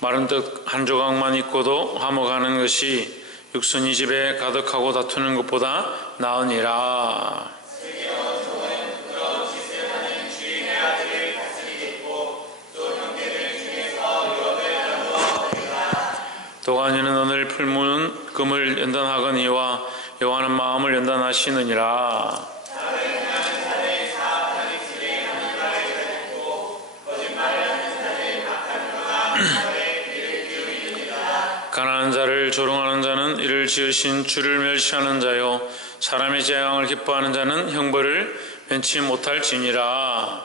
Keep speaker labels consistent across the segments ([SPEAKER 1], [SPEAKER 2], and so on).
[SPEAKER 1] 마른 떡 한 조각만 있고도 화목하는 것이 육순이 집에 가득하고 다투는 것보다 나으니라. 도가니는 오늘 풀무는 금을 연단하거니와 여호와는 마음을 연단하시느니라. 가난한 자를 조롱하는 자는 이를 지으신 주를 멸시하는 자요 사람의 재앙을 기뻐하는 자는 형벌을 면치 못할지니라.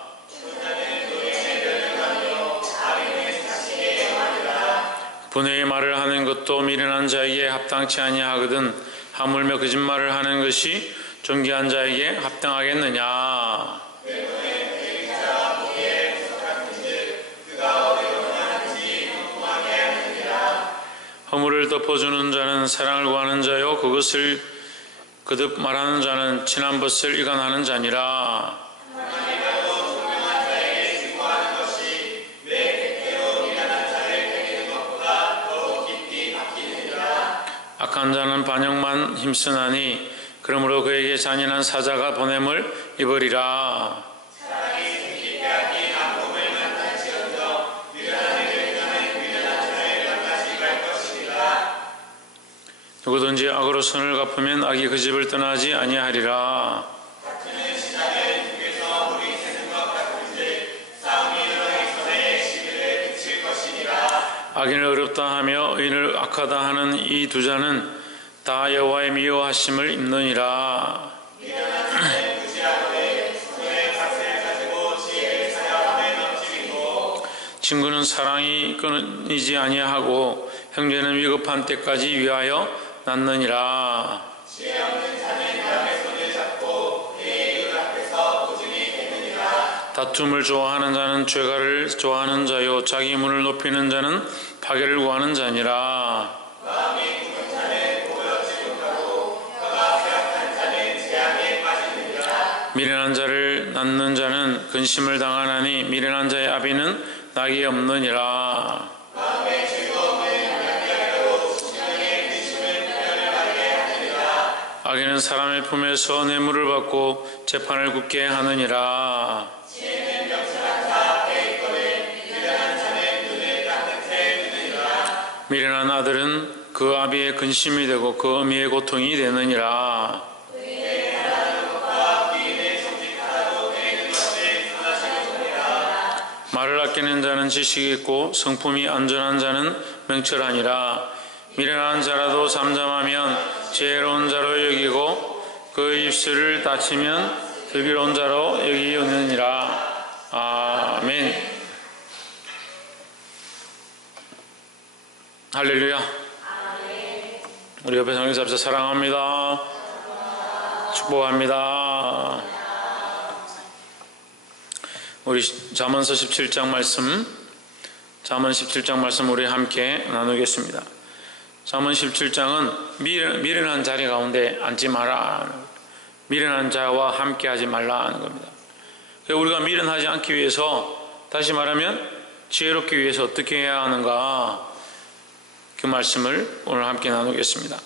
[SPEAKER 1] 분의 말을 하는 것도 미련한 자에게 합당치 아니하거든 하물며 거짓말을 하는 것이 존귀한 자에게 합당하겠느냐. 허물을 덮어주는 자는 사랑을 구하는 자요 그것을 거듭 말하는 자는 친한 벗을 이간하는 자니라. 악한 자는 반역만 힘쓰나니 그러므로 그에게 잔인한 사자가 보냄을 입으리라. 누구든지 악으로 선을 갚으면 악이 그 집을 떠나지 아니하리라. 악인을 어렵다 하며 의인을 악하다 하는 이 두 자는 다 여호와의 미워하심을 입느니라. 친구는 사랑이 끊이지 아니하고 형제는 위급한 때까지 위하여 낳느니라. 다툼을 좋아하는 자는 죄가를 좋아하는 자요 자기 문을 높이는 자는 파괴를 구하는 자니라. 미련한 자를 낳는 자는 근심을 당하나니 미련한 자의 아비는 낙이 없느니라. 악인은 사람의 품에서 뇌물을 받고 재판을 굳게 하느니라. 미련한 아들은 그 아비의 근심이 되고 그 어미의 고통이 되느니라. 말을 아끼는 자는 지식이 있고 성품이 안전한 자는 명철하니라. 미련한 자라도 잠잠하면 지혜로운 자로 여기고 그 입술을 닫히면 슬기로운 자로 여기느니라. 아멘. 할렐루야. 우리 옆에 성령 잡자 사랑합니다. 축복합니다. 우리 잠언서 17장 말씀, 잠언 17장 말씀 우리 함께 나누겠습니다. 잠언 17장은 미련, 미련 한 자리 가운데 앉지 마라. 미련한 자와 함께 하지 말라 하는 겁니다. 우리가 미련하지 않기 위해서 다시 말하면 지혜롭기 위해서 어떻게 해야 하는가 그 말씀을 오늘 함께 나누겠습니다.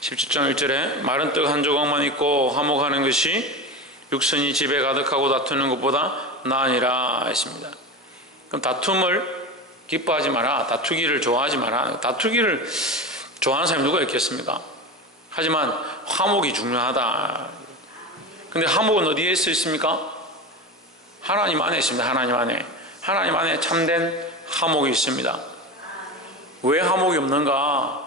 [SPEAKER 1] 17장 1절에 마른 떡 한 조각만 있고 화목하는 것이 육선이 집에 가득하고 다투는 것보다 나으니라 했습니다. 그럼 다툼을 기뻐하지 마라. 다투기를 좋아하지 마라. 다투기를 좋아하는 사람이 누가 있겠습니까? 하지만 화목이 중요하다. 근데 화목은 어디에 있습니까? 하나님 안에 있습니다. 하나님 안에. 하나님 안에 참된 화목이 있습니다. 왜 화목이 없는가?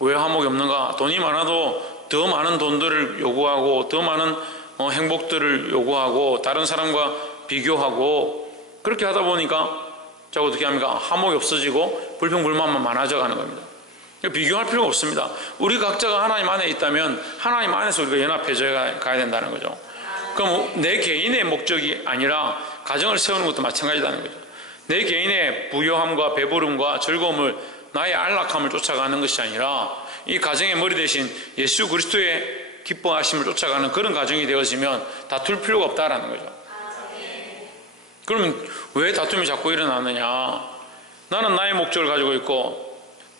[SPEAKER 1] 왜 화목이 없는가? 돈이 많아도 더 많은 돈들을 요구하고 더 많은 어, 행복들을 요구하고 다른 사람과 비교하고 그렇게 하다 보니까 자 어떻게 합니까? 화목이 없어지고 불평불만만 많아져 가는 겁니다. 비교할 필요가 없습니다. 우리 각자가 하나님 안에 있다면 하나님 안에서 우리가 연합해져 가야 된다는 거죠. 그럼 내 개인의 목적이 아니라 가정을 세우는 것도 마찬가지다는 거죠. 내 개인의 부요함과 배부름과 즐거움을 나의 안락함을 쫓아가는 것이 아니라 이 가정의 머리 대신 예수 그리스도의 기뻐하심을 쫓아가는 그런 가정이 되어지면 다툴 필요가 없다라는 거죠. 그러면 왜 다툼이 자꾸 일어나느냐? 나는 나의 목적을 가지고 있고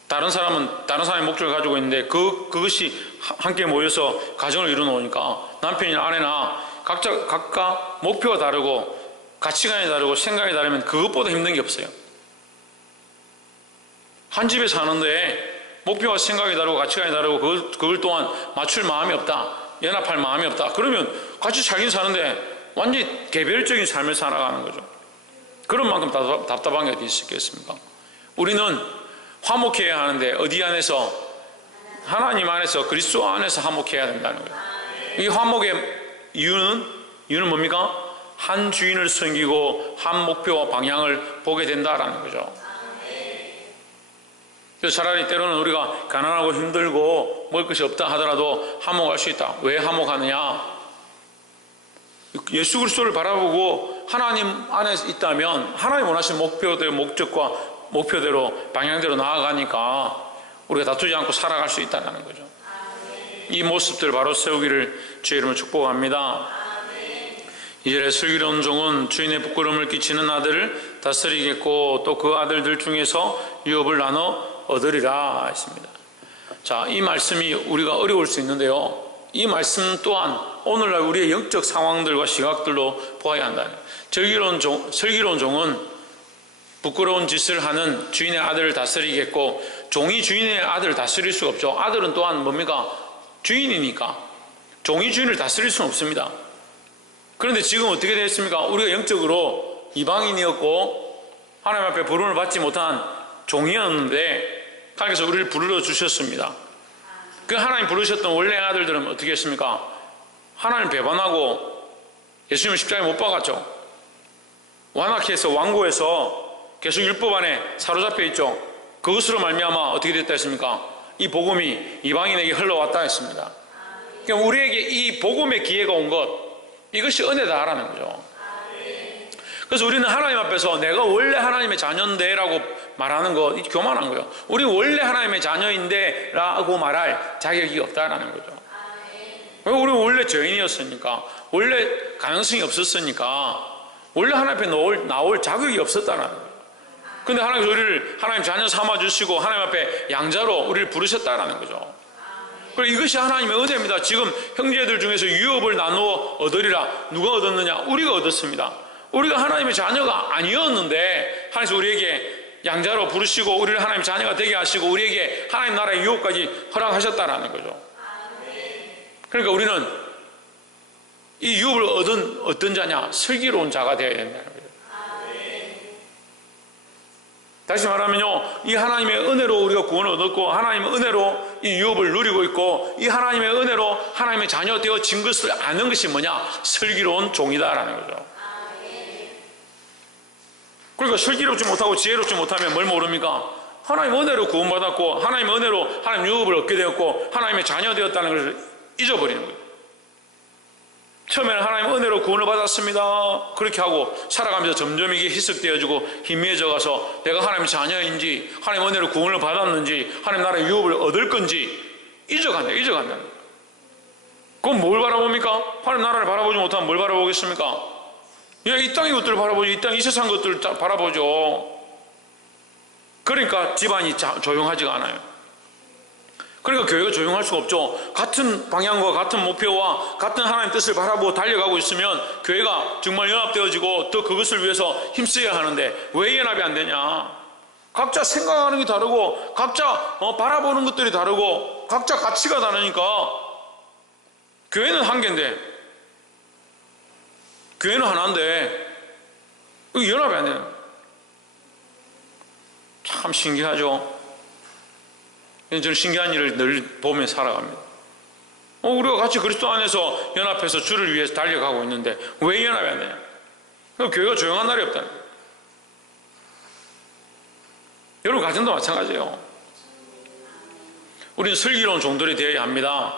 [SPEAKER 1] 다른 사람은 다른 사람의 목적을 가지고 있는데 그 그것이 하- 함께 모여서 가정을 이루어 놓으니까 남편이나 아내나 각자 각각 목표가 다르고 가치관이 다르고 생각이 다르면 그것보다 힘든 게 없어요. 한 집에 사는데 목표와 생각이 다르고 가치관이 다르고 그걸, 그걸 또한 맞출 마음이 없다. 연합할 마음이 없다. 그러면 같이 살긴 사는데 완전히 개별적인 삶을 살아가는 거죠. 그런 만큼 답답- 답답한 게 어디 있겠습니까? 우리는 화목해야 하는데 어디 안에서 하나님 안에서 그리스도 안에서 화목해야 된다는 거예요. 이 화목의 이유는 이유는 뭡니까? 한 주인을 섬기고 한 목표와 방향을 보게 된다라는 거죠. 그래서 차라리 때로는 우리가 가난하고 힘들고 먹을 것이 없다 하더라도 화목할 수 있다. 왜 화목하느냐? 예수 그리스도를 바라보고 하나님 안에 있다면 하나님 원하신 목표대로 목적과 목표대로 방향대로 나아가니까 우리가 다투지 않고 살아갈 수 있다는 거죠. 이 모습들 바로 세우기를 주의 이름으로 축복합니다. 이절에 슬기로운 종은 주인의 부끄러움을 끼치는 아들을 다스리겠고 또 그 아들들 중에서 유업을 나눠 얻으리라 했습니다. 자, 이 말씀이 우리가 어려울 수 있는데요. 이 말씀 또한 오늘날 우리의 영적 상황들과 시각들로 보아야 한다. 슬기로운 종은 부끄러운 짓을 하는 주인의 아들을 다스리겠고 종이 주인의 아들을 다스릴 수가 없죠. 아들은 또한 뭡니까? 주인이니까 종이 주인을 다스릴 수는 없습니다. 그런데 지금 어떻게 되었습니까? 우리가 영적으로 이방인이었고 하나님 앞에 부름을 받지 못한 종이었는데 하나님께서 우리를 부르러 주셨습니다. 그 하나님 부르셨던 원래 아들들은 어떻게 했습니까? 하나님 배반하고 예수님 십자가에 못 박았죠. 완악해서 왕고해서 계속 율법 안에 사로잡혀 있죠. 그것으로 말미암아 어떻게 됐다 했습니까? 이 복음이 이방인에게 흘러왔다 했습니다. 그러니까 우리에게 이 복음의 기회가 온 것, 이것이 은혜다라는 거죠. 그래서 우리는 하나님 앞에서 내가 원래 하나님의 자녀인데라고 말하는 거, 이 교만한 거예요. 우리 원래 하나님의 자녀인데라고 말할 자격이 없다라는 거죠. 왜 우리 원래 죄인이었으니까, 원래 가능성이 없었으니까, 원래 하나님 앞에 나올, 나올 자격이 없었다는 거예요. 근데 하나님께서 우리를 하나님 자녀 삼아 주시고 하나님 앞에 양자로 우리를 부르셨다라는 거죠. 그리고 이것이 하나님의 은혜입니다. 지금 형제들 중에서 유업을 나누어 얻으리라. 누가 얻었느냐? 우리가 얻었습니다. 우리가 하나님의 자녀가 아니었는데 하나님께서 우리에게 양자로 부르시고 우리를 하나님 자녀가 되게 하시고 우리에게 하나님 나라의 유업까지 허락하셨다라는 거죠. 그러니까 우리는 이 유업을 얻은 어떤 자냐? 슬기로운 자가 되어야 된다 다시 말하면요, 이 하나님의 은혜로 우리가 구원을 얻었고, 하나님의 은혜로 이 유업을 누리고 있고, 이 하나님의 은혜로 하나님의 자녀 되어진 것을 아는 것이 뭐냐? 슬기로운 종이다라는 거죠. 그러니까 슬기롭지 못하고 지혜롭지 못하면 뭘 모릅니까? 하나님 은혜로 구원받았고, 하나님 은혜로 하나님 유업을 얻게 되었고, 하나님의 자녀 되었다는 것을 잊어버리는 거예요. 처음에는 하나님 은혜로 구원을 받았습니다. 그렇게 하고 살아가면서 점점 이게 희석되어지고 희미해져 가서 내가 하나님의 자녀인지 하나님 은혜로 구원을 받았는지 하나님 나라의 유업을 얻을 건지 잊어간다. 잊어간다. 그건 뭘 바라봅니까? 하나님 나라를 바라보지 못하면 뭘 바라보겠습니까? 예, 이 땅의 것들을 바라보죠. 이 땅, 이 세상 것들을 다 바라보죠. 그러니까 집안이 자- 조용하지가 않아요. 그러니까 교회가 조용할 수가 없죠. 같은 방향과 같은 목표와 같은 하나님 뜻을 바라보고 달려가고 있으면 교회가 정말 연합되어지고 또 그것을 위해서 힘써야 하는데 왜 연합이 안 되냐? 각자 생각하는 게 다르고 각자 어, 바라보는 것들이 다르고 각자 가치가 다르니까 교회는 한 개인데 교회는 하나인데 연합이 안 되는 참 신기하죠. 저는 신기한 일을 늘 보며 살아갑니다. 어, 우리가 같이 그리스도 안에서 연합해서 주를 위해서 달려가고 있는데 왜 연합이 안 되냐? 교회가 조용한 날이 거예요. 여러분 가정도 마찬가지예요. 우리는 슬기로운 종들이 되어야 합니다.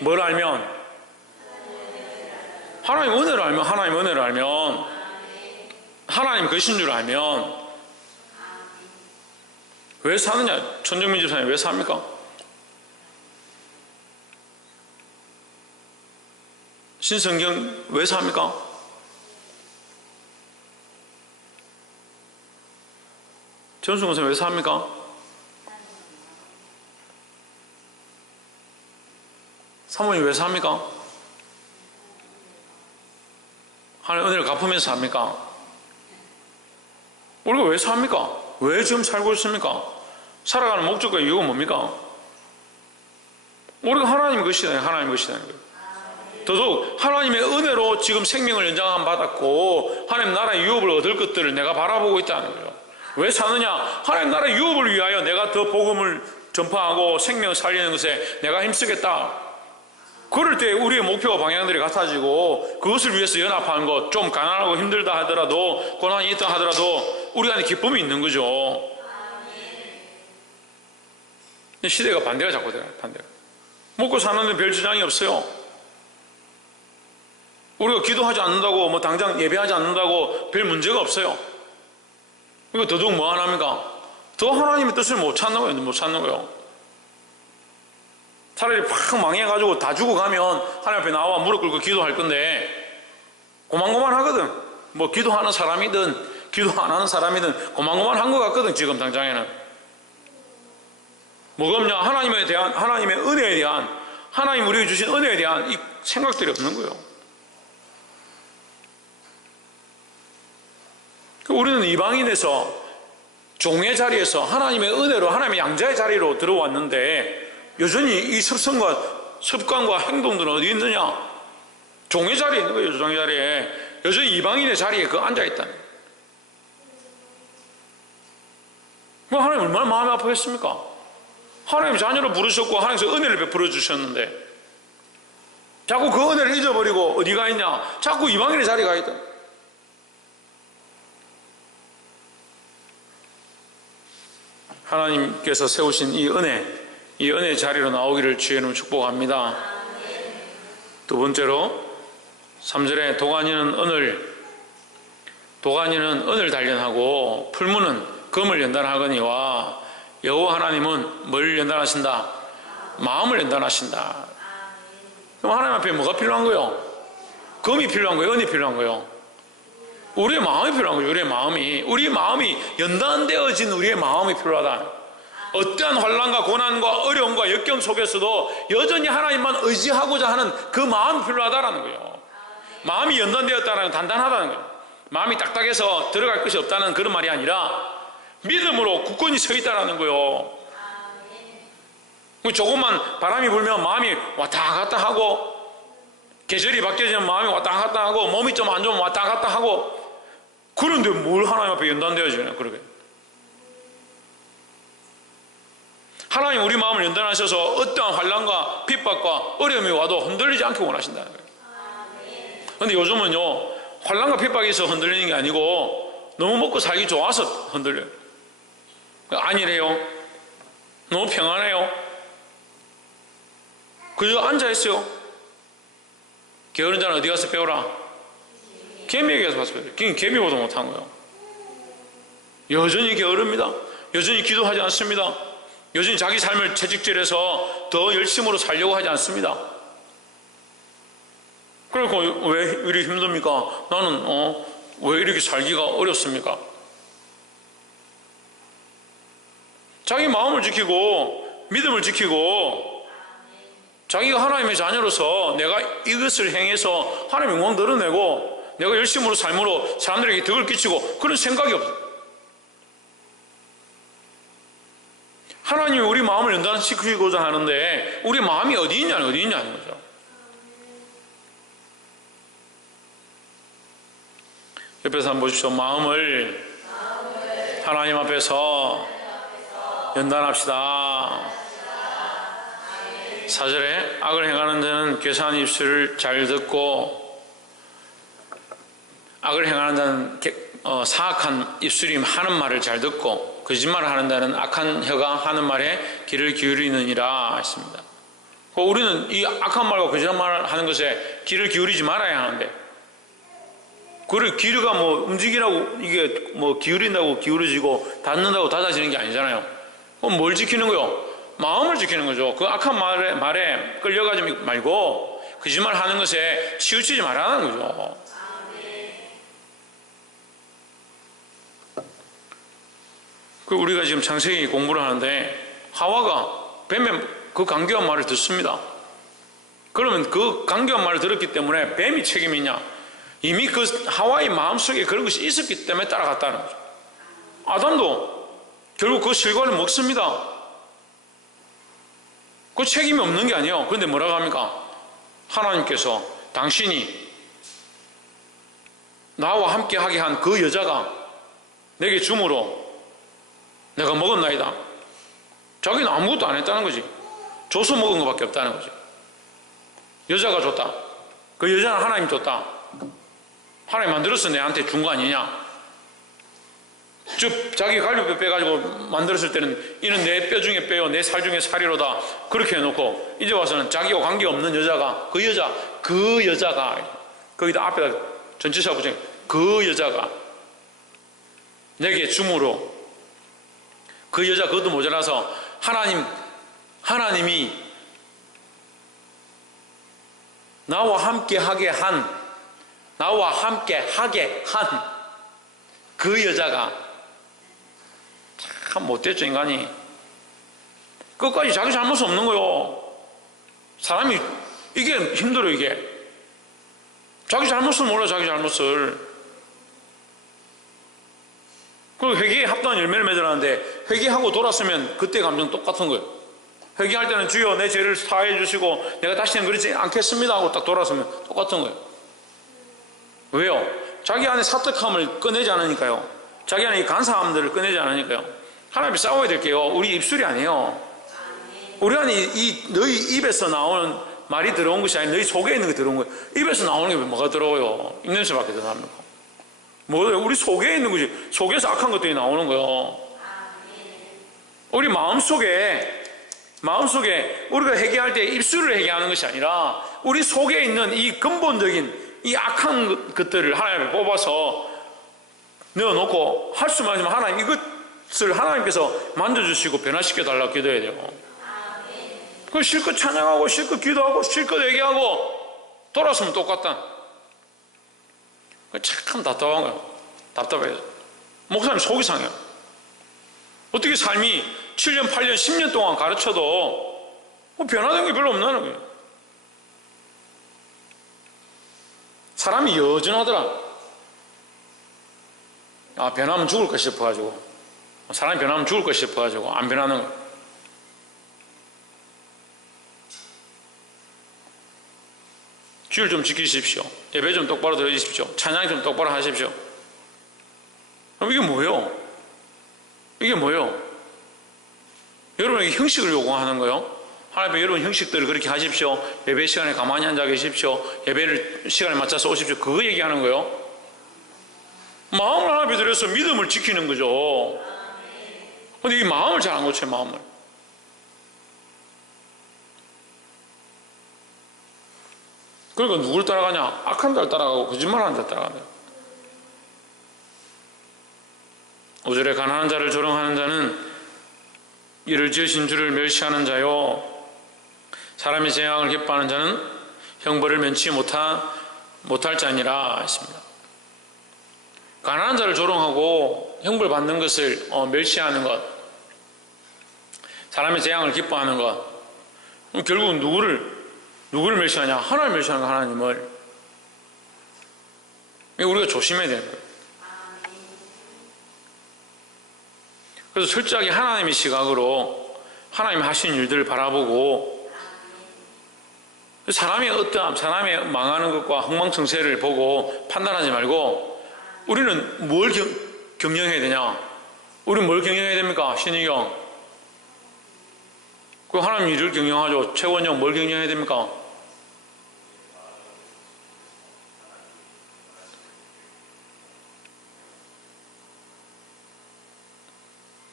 [SPEAKER 1] 뭘 알면? 하나님 은혜를 알면, 하나님 은혜를 알면, 하나님 것인 줄 알면, 왜 사느냐? 천정민 집사님 왜 삽니까? 신성경 왜 삽니까? 전승훈 선생 왜 삽니까? 사모님 왜 삽니까? 하나님 은혜를 갚으면서 삽니까? 우리가 왜 삽니까? 왜 지금 살고 있습니까? 살아가는 목적과 이유가 뭡니까? 우리가 하나님 것이다, 하나님 거예요. 더더욱 하나님의 은혜로 지금 생명을 연장함 받았고 하나님 나라 유업을 얻을 것들을 내가 바라보고 있다는 거예요. 왜 사느냐? 하나님 나라 유업을 위하여 내가 더 복음을 전파하고 생명 살리는 것에 내가 힘쓰겠다. 그럴 때 우리의 목표와 방향들이 같아지고 그것을 위해서 연합하는 것 좀 가난하고 힘들다 하더라도 고난이 있다 하더라도 우리 안에 기쁨이 있는 거죠. 시대가 반대가 자꾸 돼요. 반대가. 먹고 사는데 별 지장이 없어요. 우리가 기도하지 않는다고 뭐 당장 예배하지 않는다고 별 문제가 없어요. 이거 더더욱 뭐 하나입니까? 더 하나님의 뜻을 못 찾는 거예요. 못 찾는 거예요. 차라리 팍 망해가지고 다 죽어가면 하나님 앞에 나와 무릎 꿇고 기도할 건데 고만고만 하거든. 뭐 기도하는 사람이든 기도 안 하는 사람이든 고만고만 한 것 같거든 지금 당장에는. 뭐가 없냐? 하나님에 대한 하나님의 은혜에 대한 하나님 우리에게 주신 은혜에 대한 이 생각들이 없는 거예요. 그 우리는 이방인에서 종의 자리에서 하나님의 은혜로 하나님의 양자의 자리로 들어왔는데 여전히 이 습성과 습관과 행동들은 어디 있느냐? 종의 자리에 있는 거예요. 종의 자리에 여전히 이방인의 자리에 그 앉아 있다는. 뭐 하나님 얼마나 마음이 아프겠습니까? 하나님 자녀를 부르셨고 하나님께서 은혜를 베풀어 주셨는데 자꾸 그 은혜를 잊어버리고 어디가 있냐? 자꾸 이방인의 자리가 있다. 하나님께서 세우신 이 은혜, 이 은혜 자리로 나오기를 주의 이름 축복합니다. 두 번째로 3절에 도가니는 은을 도가니는 은을 단련하고 풀무는 금을 연단하거니와 여호와 하나님은 뭘 연단하신다? 마음을 연단하신다. 그럼 하나님 앞에 뭐가 필요한 거요? 금이 필요한 거예요? 은이 필요한 거예요? 우리의 마음이 필요한 거죠. 우리의 마음이 우리의 마음이 연단되어진 우리의 마음이 필요하다. 어떠한 환란과 고난과 어려움과 역경 속에서도 여전히 하나님만 의지하고자 하는 그 마음이 필요하다라는 거예요. 마음이 연단되었다는 건 단단하다는 거예요. 마음이 딱딱해서 들어갈 것이 없다는 그런 말이 아니라 믿음으로 굳건히 서 있다라는 거예요. 조금만 바람이 불면 마음이 왔다 갔다 하고 계절이 바뀌어지면 마음이 왔다 갔다 하고 몸이 좀 안 좋으면 왔다 갔다 하고 그런데 뭘 하나님 앞에 연단되어지냐 그러게. 하나님 우리 마음을 연단하셔서 어떠한 환란과 핍박과 어려움이 와도 흔들리지 않게 원하신다는 거예요 근데 요즘은요 환란과 있어 흔들리는 게 아니고 너무 먹고 살기 좋아서 흔들려요 아니래요 너무 평안해요 그저 앉아있어요 게으른 자는 어디 가서 배우라 개미에게 가서 봤어요. 걔는 개미보다 못한 거예요. 여전히 게으릅니다. 여전히 기도하지 않습니다. 여전히 자기 삶을 채찍질해서 더 열심으로 살려고 하지 않습니다. 그리고 왜 이렇게 힘듭니까? 나는 어, 왜 이렇게 살기가 어렵습니까? 자기 마음을 지키고 믿음을 지키고 자기가 하나님의 자녀로서 내가 이것을 행해서 하나님 영광 드러내고 내가 열심으로 삶으로 사람들에게 덕을 끼치고 그런 생각이 없어. 하나님이 우리 마음을 연단시키고자 하는데 우리 마음이 어디 있냐, 어디 있냐는 거죠. 옆에서 한번 보십시오. 마음을 하나님 앞에서 연단합시다. 사절에 악을 행하는 자는 괴사한 입술을 잘 듣고 악을 행하는 자는 어, 사악한 입술이 하는 말을 잘 듣고 거짓말을 하는 자는 악한 혀가 하는 말에 귀를 기울이느니라 했습니다. 그 우리는 이 악한 말과 거짓말을 하는 것에 귀를 기울이지 말아야 하는데 그를 귀가 뭐 움직이라고 이게 뭐 기울인다고 기울어지고 닫는다고 닫아지는 게 아니잖아요. 그럼 뭘 지키는 거요? 마음을 지키는 거죠. 그 악한 말에, 말에 끌려가지 말고 거짓말 하는 것에 치우치지 말라는 거죠. 그 우리가 지금 창세기 공부를 하는데 하와가 뱀의 그 강교한 말을 듣습니다. 그러면 그 강교한 말을 들었기 때문에 뱀이 책임이냐? 이미 그 하와의 마음속에 그런 것이 있었기 때문에 따라갔다는 거죠. 아담도 결국 그 실과를 먹습니다. 그 책임이 없는 게 아니에요. 그런데 뭐라고 합니까? 하나님께서 당신이 나와 함께 하게 한 그 여자가 내게 주므로 내가 먹었나이다. 자기는 아무것도 안 했다는 거지. 줘서 먹은 것밖에 없다는 거지. 여자가 줬다. 그 여자는 하나님 줬다. 하나님 만들어서 내한테 준 거 아니냐? 즉 자기 갈비뼈 빼가지고 만들었을 때는 이는 내 뼈 중에 뼈요. 내 살 중에 살이로다. 그렇게 해놓고 이제 와서는 자기와 관계없는 여자가 그 여자 그 여자가 거기다 앞에다 전치사 붙여 그 여자가 내게 주므로 그 여자 그것도 모자라서 하나님 하나님이 나와 함께 하게 한 나와 함께 하게 한 그 여자가 참 못됐죠 인간이. 끝까지 자기 잘못 없는 거요. 사람이 이게 힘들어 이게. 자기 잘못을 몰라 자기 잘못을. 그리고 회개에 합당한 열매를 맺으라는데 회개하고 돌았으면 그때 감정 똑같은 거예요. 회개할 때는 주여 내 죄를 사해 주시고 내가 다시는 그러지 않겠습니다 하고 딱 돌았으면 똑같은 거예요. 왜요? 자기 안에 사특함을 꺼내지 않으니까요. 자기 안에 이 간사함들을 꺼내지 않으니까요 하나님이 싸워야 될게요. 우리 입술이 아니에요. 우리 안에 이, 이 너희 입에서 나오는 말이 들어온 것이 아니라 너희 속에 있는 게 들어온 거예요. 입에서 나오는 게 뭐가 들어오요? 입냄새밖에 들어갑니까 뭐예요? 우리 속에 있는 거지 속에서 악한 것들이 나오는 거예요. 우리 마음속에 마음속에 우리가 회개할 때 입술을 회개하는 것이 아니라 우리 속에 있는 이 근본적인 이 악한 것들을 하나님이 뽑아서 넣어놓고 할 수만 있으면 하나님 이것을 하나님께서 만져주시고 변화시켜 달라고 기도해야 돼요. 그 실컷 찬양하고 실컷 기도하고 실컷 얘기하고 돌아서면 똑같다. 참 답답한 거예요. 답답해요. 목사님 속이 상해요. 어떻게 삶이 7년, 8년, 10년 동안 가르쳐도 뭐 변화된 게 별로 없나는 거예요. 사람이 여전하더라. 아, 변하면 죽을 것 싶어가지고. 사람이 변하면 죽을 것 싶어가지고, 안 변하는 거. 주일 좀 지키십시오. 예배 좀 똑바로 드려주십시오. 찬양 좀 똑바로 하십시오. 그럼 이게 뭐예요? 이게 뭐예요? 여러분에게 형식을 요구하는 거예요. 하나님 여러분 형식들을 그렇게 하십시오. 예배 시간에 가만히 앉아 계십시오. 예배를 시간에 맞춰서 오십시오. 그거 얘기하는 거예요. 마음을 하나 비드려서 믿음을 지키는 거죠. 근데 이 마음을 잘 안 고쳐요, 마음을. 그러니까 누굴 따라가냐? 악한 자를 따라가고 거짓말하는 자를 따라간다. 오절에 가난한 자를 조롱하는 자는 이를 지으신 주를 멸시하는 자요. 사람의 재앙을 기뻐하는 자는 형벌을 면치 못하, 못할 자니라 했습니다. 가난한 자를 조롱하고 형벌 받는 것을 어, 멸시하는 것, 사람의 재앙을 기뻐하는 것, 그럼 결국은 누구를 누구를 멸시하냐? 하나님을 멸시하는 거 하나님을. 우리가 조심해야 되는 거예요. 그래서 철저하게 하나님의 시각으로 하나님 하신 일들을 바라보고 사람의 어떠함, 사람의 망하는 것과 흥망성쇠를 보고 판단하지 말고 우리는 뭘 경, 경영해야 되냐? 우리는 뭘 경영해야 됩니까? 신의경. 그 하나님 일을 경영하죠. 최원영 뭘 경영해야 됩니까?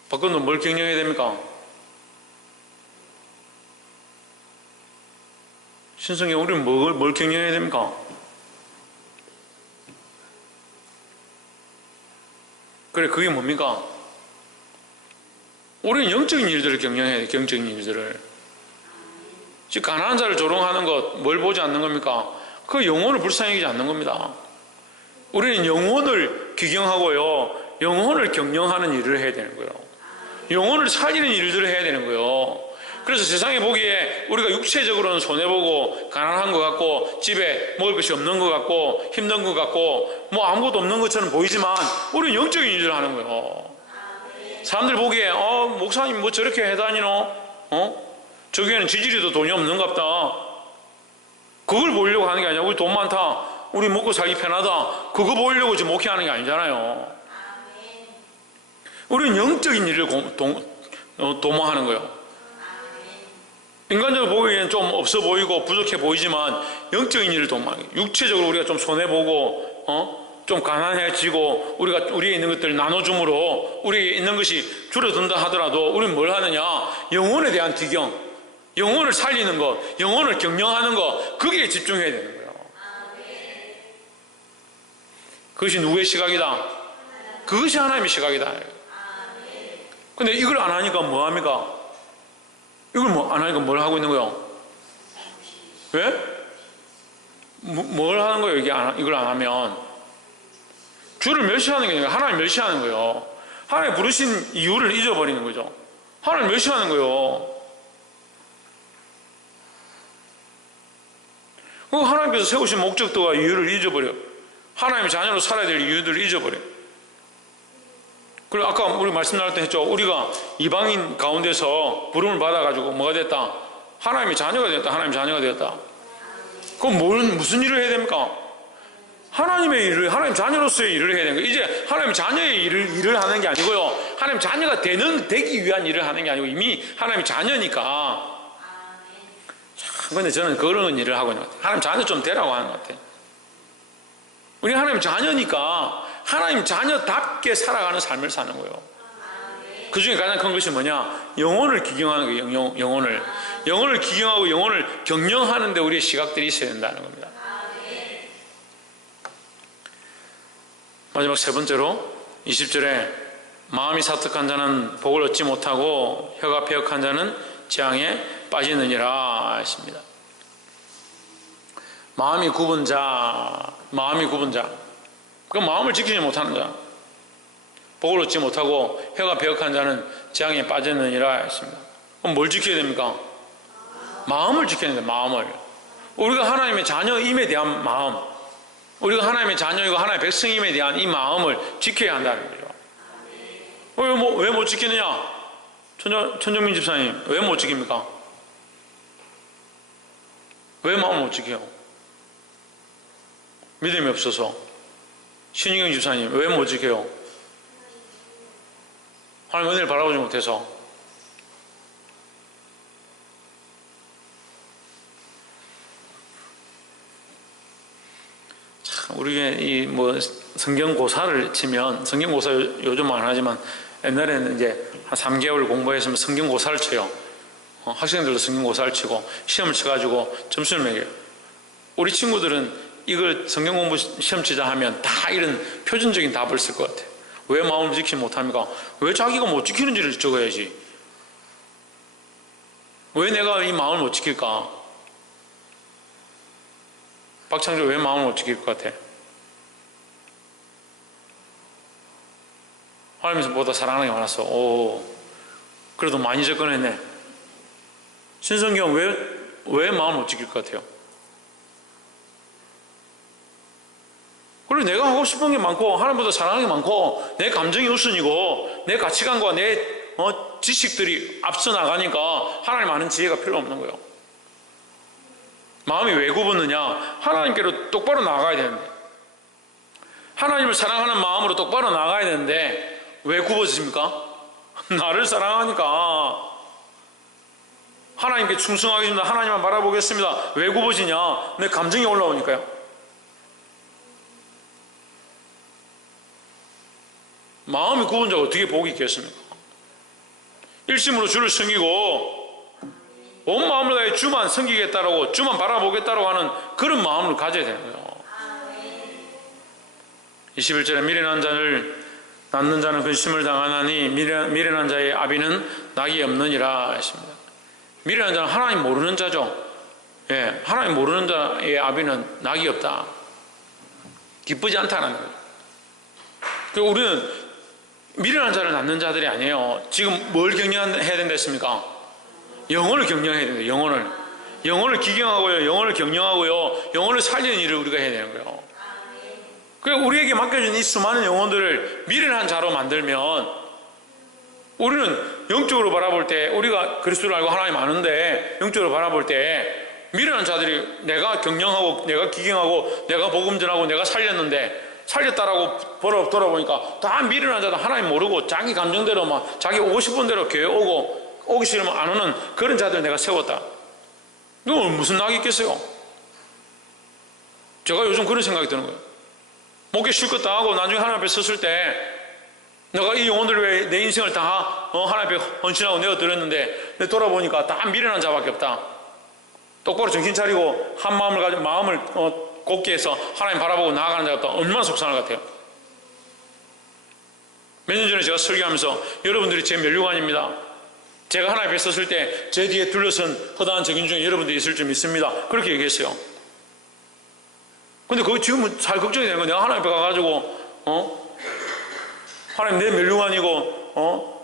[SPEAKER 1] 박근도 뭘 경영해야 됩니까? 신성이 우리는 뭘, 뭘 경영해야 됩니까? 그래, 그게 뭡니까? 우리는 영적인 일들을 경영해야 돼, 경적인 일들을. 즉, 가난한 자를 조롱하는 것, 뭘 보지 않는 겁니까? 그 영혼을 불쌍히 여기지 않는 겁니다. 우리는 영혼을 기경하고요, 영혼을 경영하는 일을 해야 되는 거예요. 영혼을 살리는 일들을 해야 되는 거예요. 그래서 세상에 보기에 우리가 육체적으로는 손해보고 가난한 것 같고 집에 먹을 것이 없는 것 같고 힘든 것 같고 뭐 아무것도 없는 것처럼 보이지만 우리는 영적인 일을 하는 거예요. 사람들 보기에 어 목사님 뭐 저렇게 해다니노? 어? 저기에는 지지리도 돈이 없는갑다. 그걸 보이려고 하는 게 아니라 우리 돈 많다. 우리 먹고 살기 편하다. 그거 보이려고 지금 목회하는 게 아니잖아요. 우리는 영적인 일을 어, 도모하는 거예요. 인간적으로 보기에는 좀 없어 보이고 부족해 보이지만 영적인 일을 거예요. 육체적으로 우리가 좀 손해보고 어? 좀 가난해지고 우리가 우리에 있는 것들을 나눠줌으로 우리에 있는 것이 줄어든다 하더라도 우리는 뭘 하느냐 영혼에 대한 기경 영혼을 살리는 것 영혼을 경영하는 것 거기에 집중해야 되는 거예요 그것이 누구의 시각이다? 그것이 하나님의 시각이다 근데 이걸 안 하니까 뭐 합니까? 이걸 뭐 안 하니까 뭘 하고 있는 거예요? 왜? 뭐, 뭘 하는 거예요? 이게 안, 이걸 안 하면 주를 멸시하는 게 아니라 하나님 멸시하는 거예요. 하나님 부르신 이유를 잊어버리는 거죠. 하나님 멸시하는 거예요. 그 하나님께서 세우신 목적도와 이유를 잊어버려. 하나님의 자녀로 살아야 될 이유들을 잊어버려. 그리고 아까 우리 말씀 나눌 때 했죠. 우리가 이방인 가운데서 부름을 받아가지고 뭐가 됐다? 하나님의 자녀가 되었다. 하나님의 자녀가 되었다. 그럼 뭘, 무슨 일을 해야 됩니까? 하나님의 일을, 하나님 자녀로서의 일을 해야 되는 거예요. 이제 하나님 자녀의 일을, 일을 하는 게 아니고요. 하나님 자녀가 되는, 되기 위한 일을 하는 게 아니고 이미 하나님 자녀니까. 참, 근데 저는 그런 일을 하고 있는 것 같아요. 하나님 자녀 좀 되라고 하는 것 같아요. 우리 하나님 자녀니까 하나님 자녀답게 살아가는 삶을 사는 거예요. 그 중에 가장 큰 것이 뭐냐? 영혼을 기경하는 거예요. 영, 영혼을. 영혼을 기경하고 영혼을 경영하는데 우리의 시각들이 있어야 된다는 겁니다. 마지막 세 번째로 20절에 마음이 사특한 자는 복을 얻지 못하고 혀가 폐역한 자는 재앙에 빠지느니라 했습니다. 마음이 굽은 자, 마음이 굽은 자, 그 마음을 지키지 못하는 자, 복을 얻지 못하고 혀가 폐역한 자는 재앙에 빠지느니라 했습니다. 그럼 뭘 지켜야 됩니까? 마음을 지켜야 됩니다. 마음을. 우리가 하나님의 자녀임에 대한 마음, 우리가 하나님의 자녀이고 하나님의 백성임에 대한 이 마음을 지켜야 한다는 거죠. 왜못왜못 지키느냐? 천정, 천정민 집사님, 왜 못 지킵니까? 왜 마음을 못 지켜요? 믿음이 없어서. 신희경 집사님, 왜못 지켜요? 하나님 은혜를 바라보지 못해서. 우리가 이뭐 성경 고사를 치면 성경 고사 요즘 안 하지만 옛날에는 이제 한 3개월 공부했으면 성경 고사를 쳐요. 어, 학생들도 성경 고사를 치고 시험을 쳐가지고 점수를 매겨요. 우리 친구들은 이걸 성경 공부 시험 치자 하면 다 이런 표준적인 답을 쓸 것 같아요. 왜 마음을 지키지 못합니까? 왜 자기가 못 지키는지를 적어야지. 왜 내가 이 마음을 못 지킬까? 박창조 왜 마음을 못 지킬 것 같아? 하나님께서 보다 사랑하는 게 많았어. 오, 그래도 많이 접근했네. 신성경 왜, 왜 마음을 못 지킬 것 같아요? 그리고 내가 하고 싶은 게 많고, 하나님보다 사랑하는 게 많고, 내 감정이 우선이고, 내 가치관과 내 어, 지식들이 앞서 나가니까 하나님 아는 지혜가 필요 없는 거예요. 마음이 왜 굽었느냐? 하나님께로 똑바로 나가야 되는데. 하나님을 사랑하는 마음으로 똑바로 나가야 되는데, 왜 굽어집니까? 나를 사랑하니까. 하나님께 충성하겠습니다. 하나님만 바라보겠습니다. 왜 굽어지냐? 내 감정이 올라오니까요. 마음이 굽은 자가 어떻게 복이 있겠습니까? 일심으로 주를 섬기고 온 마음을 다해 주만 섬기겠다라고 주만 바라보겠다라고 하는 그런 마음을 가져야 되는 거예요. 21절에 미련한 자를 낳는 자는 근심을 당하나니 미련, 미련한 자의 아비는 낙이 없느니라 했습니다. 미련한 자는 하나님 모르는 자죠. 예, 하나님 모르는 자의 아비는 낙이 없다. 기쁘지 않다는 거예요. 그 우리는 미련한 자를 낳는 자들이 아니에요. 지금 뭘 경영해야 된다 했습니까? 영혼을 경영해야 된다. 영혼을. 영혼을 기경하고요. 영혼을 경영하고요. 영혼을 살리는 일을 우리가 해야 되는 거예요. 그리고 우리에게 맡겨진 이 수많은 영혼들을 미련한 자로 만들면 우리는 영적으로 바라볼 때 우리가 그리스도를 알고 하나님 아는데 영적으로 바라볼 때 미련한 자들이 내가 경영하고 내가 기경하고 내가 복음 전하고 내가 살렸는데 살렸다라고 돌아, 돌아보니까 다 미련한 자들 하나님 모르고 자기 감정대로 막 자기 오고 싶은 대로 교회 오고 오기 싫으면 안 오는 그런 자들 내가 세웠다. 이거 무슨 낙이 있겠어요? 제가 요즘 그런 생각이 드는 거예요. 목에 실컷 다 하고 나중에 하나님 앞에 섰을 때 내가 이 영혼들을 왜내 인생을 다 어, 하나님 앞에 헌신하고 내어 드렸는데 내 돌아보니까 다 미련한 자밖에 없다. 똑바로 정신 차리고 한 마음을 가지고 마음을 어, 해서 하나님 바라보고 나아가는 자가 없다. 얼마나 속상할 것 같아요. 몇 년 전에 제가 설교하면서 여러분들이 제 멸류관입니다. 제가 하나님 앞에 섰을 때 제 뒤에 둘러선 허다한 적인 중에 여러분들이 있을 줄 믿습니다. 그렇게 얘기했어요. 근데 그거 지금은 잘 걱정이 되는 거야. 내가 하나님 앞에 가가지고, 어? 하나님 내 멸류관이고, 어?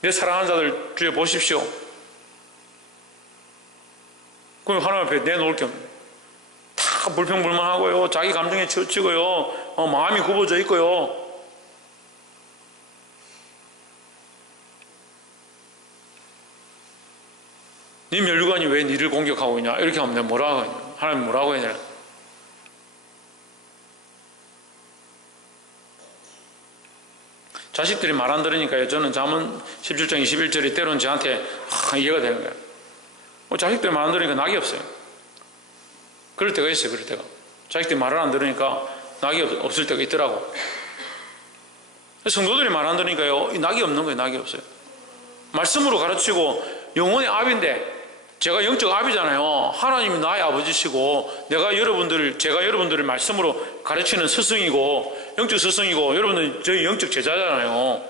[SPEAKER 1] 내 사랑하는 자들 주여 보십시오. 그럼 하나님 앞에 내놓을 겸. 다 불평불만하고요. 자기 감정에 치우치고요. 어, 마음이 굽어져 있고요. 네 멸류관이 왜 니를 공격하고 있냐? 이렇게 하면 내가 뭐라고 하냐? 하나님 뭐라고 해야 되나? 자식들이 말 안 들으니까요. 저는 잠언 17장 21절이 때로는 저한테 하, 이해가 되는 거예요. 뭐 자식들이 말안 들으니까 낙이 없어요. 그럴 때가 있어요. 그럴 때가. 자식들이 말을 안 들으니까 낙이 없, 없을 때가 있더라고. 성도들이 말 안 들으니까요. 낙이 없는 거예요. 낙이 없어요. 말씀으로 가르치고 영혼의 압인데 제가 영적 압이잖아요. 하나님이 나의 아버지시고 내가 여러분들을 제가 여러분들을 말씀으로 가르치는 스승이고 영적 스승이고 여러분들 저희 영적 제자잖아요.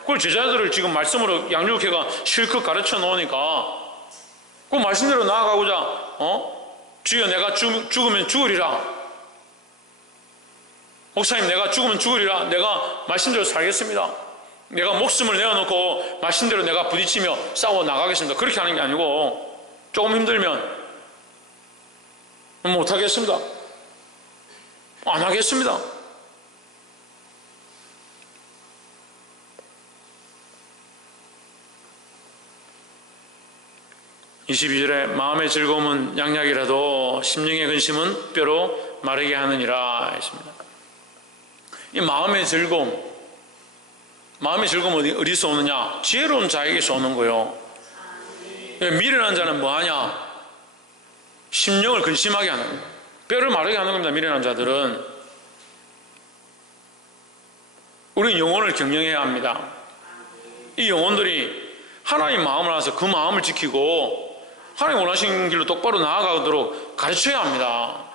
[SPEAKER 1] 그걸 제자들을 지금 말씀으로 양육회가 실컷 가르쳐 놓으니까 그 말씀대로 나아가고자 어 주여 내가 죽, 죽으면 죽으리라. 목사님 내가 죽으면 죽으리라. 내가 말씀대로 살겠습니다. 내가 목숨을 내어놓고 말씀대로 내가 부딪히며 싸워 나가겠습니다. 그렇게 하는 게 아니고 조금 힘들면 못하겠습니다. 안 하겠습니다. (22절에) 마음의 즐거움은 양약이라도 심령의 근심은 뼈로 마르게 하느니라 했습니다. 이 마음의 즐거움 마음의 즐거움 어디, 어디서 오느냐? 지혜로운 자에게서 오는 거요. 미련한 자는 뭐 하냐? 심령을 근심하게 하는 거예요. 뼈를 마르게 하는 겁니다. 미련한 자들은. 우리는 영혼을 경영해야 합니다. 이 영혼들이 하나님 마음을 알아서 그 마음을 지키고 하나님 원하시는 길로 똑바로 나아가도록 가르쳐야 합니다.